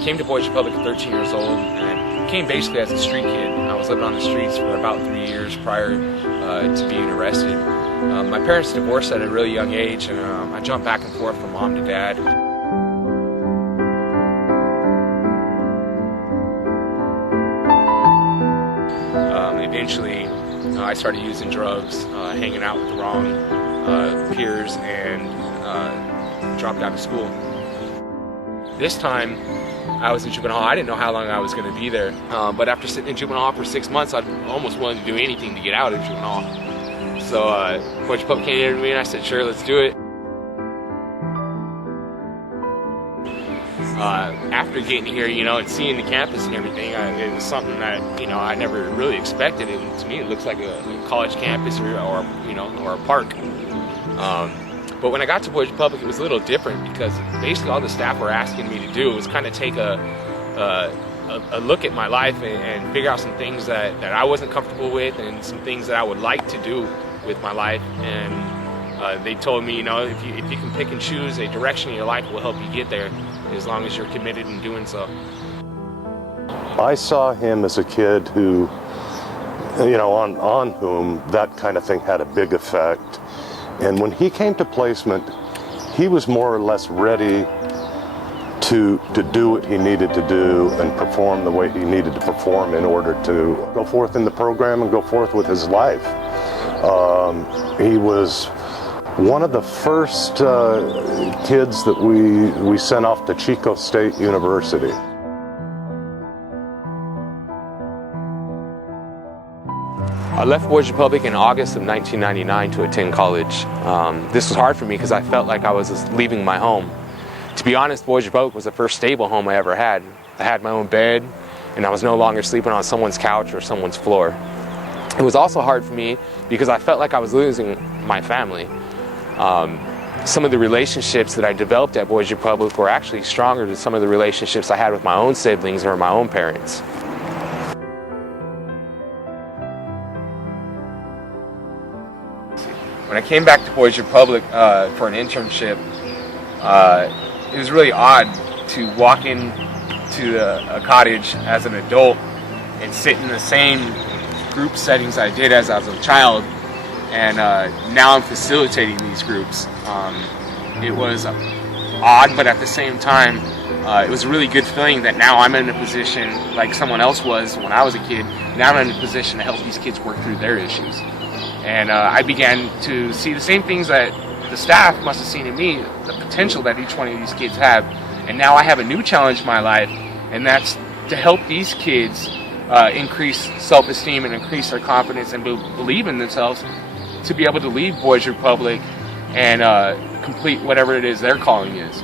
came to Boys Republic at 13 years old, and I came basically as a street kid. I was living on the streets for about 3 years prior to being arrested. My parents divorced at a really young age, and I jumped back and forth from mom to dad. Eventually, I started using drugs, hanging out with the wrong peers, and dropped out of school. This time, I was in juvenile hall. I didn't know how long I was going to be there, but after sitting in juvenile hall for 6 months, I almost willing to do anything to get out of juvenile hall. So Coach Pup came to me, and I said, "Sure, let's do it." After getting here, and seeing the campus and everything, it was something that I never really expected. And to me, it looks like a college campus or a park. But when I got to Boys Republic, it was a little different because basically all the staff were asking me to do was kind of take a look at my life and figure out some things that I wasn't comfortable with and some things that I would like to do with my life. And they told me, if you can pick and choose a direction in your life, it will help you get there as long as you're committed in doing so. I saw him as a kid who, on whom that kind of thing had a big effect. And when he came to placement, he was more or less ready to do what he needed to do and perform the way he needed to perform in order to go forth in the program and go forth with his life. He was one of the first kids that we sent off to Chico State University. I left Boys Republic in August of 1999 to attend college. This was hard for me because I felt like I was just leaving my home. To be honest, Boys Republic was the first stable home I ever had. I had my own bed, and I was no longer sleeping on someone's couch or someone's floor. It was also hard for me because I felt like I was losing my family. Some of the relationships that I developed at Boys Republic were actually stronger than some of the relationships I had with my own siblings or my own parents. When I came back to Boys Republic for an internship, it was really odd to walk into a cottage as an adult and sit in the same group settings I did as I was a child, and now I'm facilitating these groups. It was odd, but at the same time, it was a really good feeling that now I'm in a position like someone else was when I was a kid. Now I'm in a position to help these kids work through their issues. And I began to see the same things that the staff must have seen in me, the potential that each one of these kids have. And now I have a new challenge in my life, and that's to help these kids increase self-esteem and increase their confidence and believe in themselves to be able to leave Boys Republic and complete whatever it is their calling is.